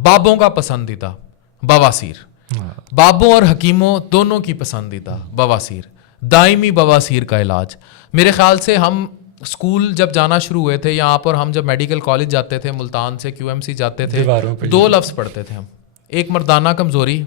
بابوں کا پسندیدہ بواسیر، بابوں اور حکیموں دونوں کی پسندیدہ بواسیر، دائمی بواسیر کا علاج. میرے خیال سے ہم اسکول جب جانا شروع ہوئے تھے یہاں پر، ہم جب میڈیکل کالج جاتے تھے ملتان سے QMC جاتے تھے، 2 لفظ پڑھتے تھے ہم، ایک مردانہ کمزوری،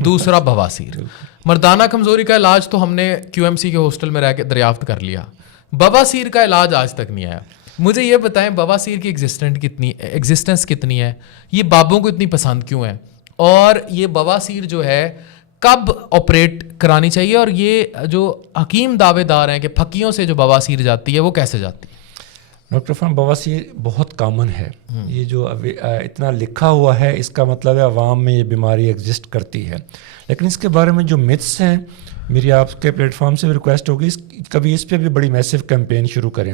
دوسرا بواسیر. مردانہ کمزوری کا علاج تو ہم نے QMC کے ہاسٹل میں رہ کے دریافت کر لیا، بواسیر کا علاج آج تک نہیں آیا. مجھے یہ بتائیں بواسیر کی ایگزسٹنس کتنی ہے، یہ بابوں کو اتنی پسند کیوں ہے، اور یہ بواسیر جو ہے کب آپریٹ کرانی چاہیے، اور یہ جو حکیم دعوے دار ہیں کہ پھکیوں سے جو بواسیر جاتی ہے وہ کیسے جاتی ہے؟ ڈاکٹر فرحان، بواسیر بہت کامن ہے. یہ جو اتنا لکھا ہوا ہے اس کا مطلب ہے عوام میں یہ بیماری ایگزسٹ کرتی ہے، لیکن اس کے بارے میں جو متس ہیں، میری آپ کے پلیٹ فارم سے بھی ریکویسٹ ہوگی کبھی اس پہ بھی بڑی میسو کیمپین شروع کریں.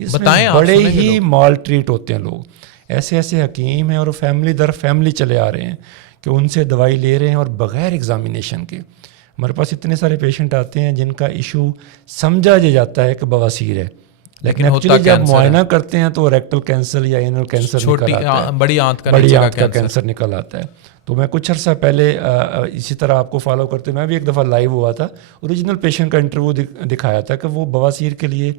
اس میں بڑے ہی مال ٹریٹ ہوتے ہیں لوگ، ایسے ایسے حکیم ہیں اور فیملی در فیملی چلے آ رہے ہیں کہ ان سے دوائی لے رہے ہیں اور بغیر ایگزامینیشن کے. ہمارے پاس اتنے سارے پیشنٹ آتے ہیں جن کا ایشو سمجھا جاتا ہے کہ بواسیر ہے، لیکن ایکچولی جب معائنہ کرتے ہیں تو ریکٹل کینسر یا اینل کینسر نکل آتا ہے، بڑی آنت کا کینسر نکل آتا ہے. تو میں کچھ عرصہ پہلے اسی طرح آپ کو فالو کرتے میں بھی ایک دفعہ لائیو ہوا تھا، اوریجنل پیشنٹ کا انٹرویو دکھایا تھا کہ وہ بواسیر کے لیے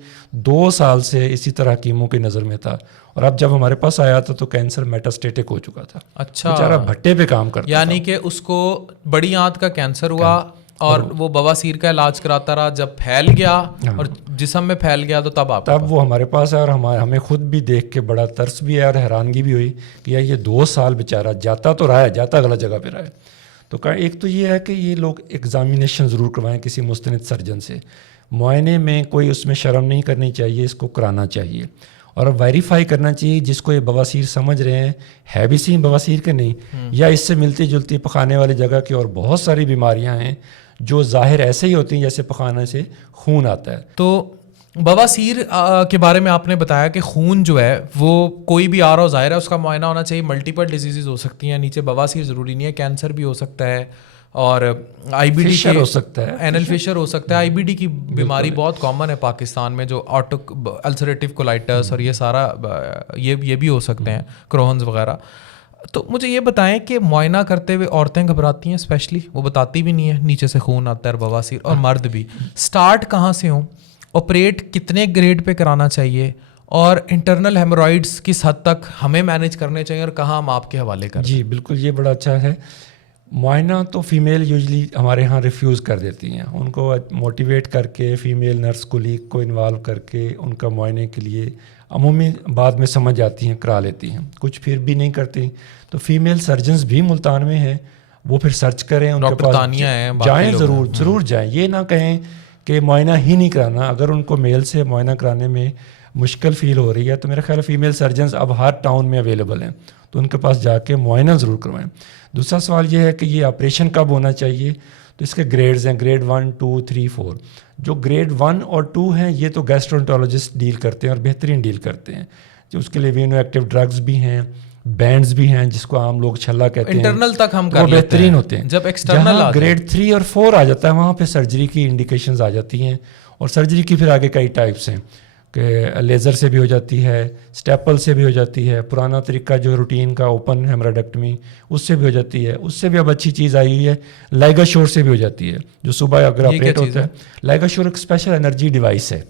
2 سال سے اسی طرح حکیموں کی نظر میں تھا، اور اب جب ہمارے پاس آیا تھا تو کینسر میٹاسٹیٹک ہو چکا تھا. اچھا، بیچارہ بھٹے پہ کام کرتا، یعنی کہ اس کو بڑی آنت کا کینسر ہوا اور وہ بواسیر کا علاج کراتا رہا، جب پھیل گیا اور جسم میں پھیل گیا تو تب وہ ہمارے پاس آیا، اور ہمیں خود بھی دیکھ کے بڑا ترس بھی آیا اور حیرانگی بھی ہوئی کہ یہ 2 سال بیچارہ جاتا تو رہا ہے، جاتا غلط جگہ پہ رہا ہے. تو ایک تو یہ ہے کہ یہ لوگ ایگزامینیشن ضرور کروائیں کسی مستند سرجن سے، معائنے میں کوئی اس میں شرم نہیں کرنی چاہیے، اس کو کرانا چاہیے اور ویریفائی کرنا چاہیے جس کو یہ بواسیر سمجھ رہے ہیں ہے بھی سی بواسیر کے نہیں، یا اس سے ملتی جلتی پخانے والی جگہ کی اور بہت ساری بیماریاں ہیں جو ظاہر ایسے ہی ہوتی ہیں جیسے پخانے سے خون آتا ہے. تو بواسیر کے بارے میں آپ نے بتایا کہ خون جو ہے وہ کوئی بھی آ رہا ہو ظاہر ہے اس کا معائنہ ہونا چاہیے. ملٹیپل ڈیزیزز ہو سکتی ہیں، نیچے بواسیر ضروری نہیں ہے، کینسر بھی ہو سکتا ہے، اور IBD ہو سکتا ہے، اینل فشر ہو سکتا ہے. IBD کی بیماری بہت کامن ہے پاکستان میں، جو السریٹیو کولائٹس اور یہ سارا یہ بھی ہو سکتے ہیں، کرونز وغیرہ. تو مجھے یہ بتائیں کہ معائنہ کرتے ہوئے عورتیں گھبراتی ہیں، اسپیشلی وہ بتاتی بھی نہیں ہے نیچے سے خون آتا ہے بواسیر، اور مرد بھی. سٹارٹ کہاں سے ہوں، آپریٹ کتنے گریڈ پہ کرانا چاہیے، اور انٹرنل ہیمورائڈس کس حد تک ہمیں مینیج کرنے چاہیے اور کہاں ہم آپ کے حوالے کریں؟ جی بالکل، یہ بڑا اچھا ہے. معائنہ تو فیمیل یوزلی ہمارے ہاں ریفیوز کر دیتی ہیں، ان کو موٹیویٹ کر کے فیمیل نرس کولیگ کو انوالو کر کے ان کا معائنے کے لیے عمومی بعد میں سمجھ آتی ہیں، کرا لیتی ہیں. کچھ پھر بھی نہیں کرتی، تو فیمیل سرجنز بھی ملتان میں ہیں، وہ پھر سرچ کریں، ان کے پاس جائیں، ضرور جائیں. یہ نہ کہیں کہ معائنہ ہی نہیں کرانا. اگر ان کو میل سے معائنہ کرانے میں مشکل فیل ہو رہی ہے تو میرا خیال ہے فیمیل سرجنز اب ہر ٹاؤن میں اویلیبل ہیں، تو ان کے پاس جا کے معائنہ ضرور کروائیں. دوسرا سوال یہ ہے کہ یہ آپریشن کب ہونا چاہیے، تو اس کے گریڈز ہیں، گریڈ 1 2 3 4. جو گریڈ 1 اور 2 ہیں یہ تو گیسٹرونٹولوجسٹ ڈیل کرتے ہیں اور بہترین ڈیل کرتے ہیں. جو اس کے لیے وینو ایکٹیو ڈرگز بھی ہیں، بینڈز بھی ہیں جس کو عام لوگ چھلا کہتے ہیں، انٹرنل تک ہم کر وہ بہترین ہوتے ہیں. جب ایکسٹرنل گریڈ 3 اور 4 آ جاتا ہے وہاں پہ سرجری کی انڈیکیشنز آ جاتی ہیں، اور سرجری کی پھر آگے کئی ٹائپس ہیں کہ لیزر سے بھی ہو جاتی ہے، اسٹیپل سے بھی ہو جاتی ہے، پرانا طریقہ جو روٹین کا اوپن ہیمراڈیکٹمی اس سے بھی ہو جاتی ہے. اس سے بھی اب اچھی چیز آئی ہوئی ہے، لائگاشور سے بھی ہو جاتی ہے جو صبح اگر آپریٹ ہوتا ہے. لائگاشور ایک اسپیشل انرجی ڈیوائس ہے،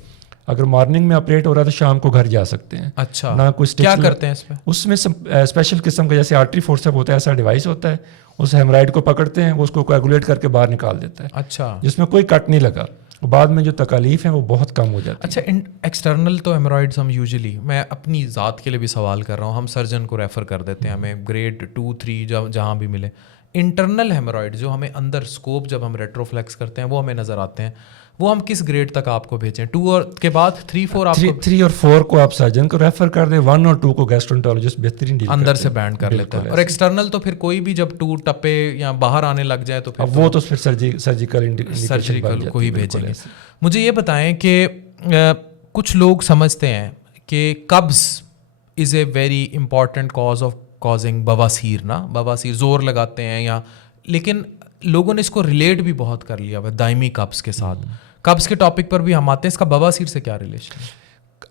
اگر مارننگ میں آپریٹ ہو رہا ہے تو شام کو گھر جا سکتے ہیں. اچھا، نہ کوئی کیا کرتے ہیں اس میں اسپیشل قسم کا جیسے آرٹری فورسپ ہوتا ہے ایسا ڈیوائس ہوتا ہے، اس ہیمرائڈ کو پکڑتے ہیں، وہ اس کو کویگولیٹ کر کے باہر نکال دیتا ہے. اچھا، جس میں کوئی کٹ نہیں لگا، بعد میں جو تکالیف ہیں وہ بہت کم ہو جاتی ہیں. اچھا، ایکسٹرنل تو ہیمورائڈس ہم یوزلی، میں اپنی ذات کے لیے بھی سوال کر رہا ہوں، ہم سرجن کو ریفر کر دیتے ہیں، ہمیں گریڈ 2 3 جہاں بھی ملے. انٹرنل ہیمورائڈ جو ہمیں اندر اسکوپ جب ہم ریٹروفلیکس کرتے ہیں وہ ہمیں نظر آتے ہیں، وہ ہم کس گریڈ تک آپ کو بھیجیں؟ 2 اور کے بعد 3 4 آپ کو 3 اور 4 کو آپ سرجن کو ریفر کر دیں، 1 اور 2 کو گیسٹرونٹولوجسٹ بہترین ڈیل اندر سے بینڈ کر لیتا ہے. اور ایکسٹرنل تو پھر کوئی بھی جب ٹوٹ ٹپے یا باہر آنے لگ جائے تو پھر وہ تو پھر سرجیکل کو ہی بھیجیں گے. مجھے یہ بتائیں کہ کچھ لوگ سمجھتے ہیں کہ قبض is a very important cause of causing بواسیر، نا بواسیر زور لگاتے ہیں یا، لیکن لوگوں نے اس کو ریلیٹ بھی بہت کر لیا ہے دائمی قبض کے ساتھ. قبض کے ٹاپک پر بھی ہم آتے ہیں، اس کا بواسیر سے کیا ریلیشن ہے؟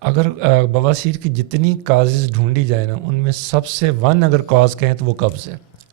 اگر بواسیر کی جتنی کازز ڈھونڈی جائے نا ان میں سب سے اگر کاز کہیں تو وہ قبض ہے.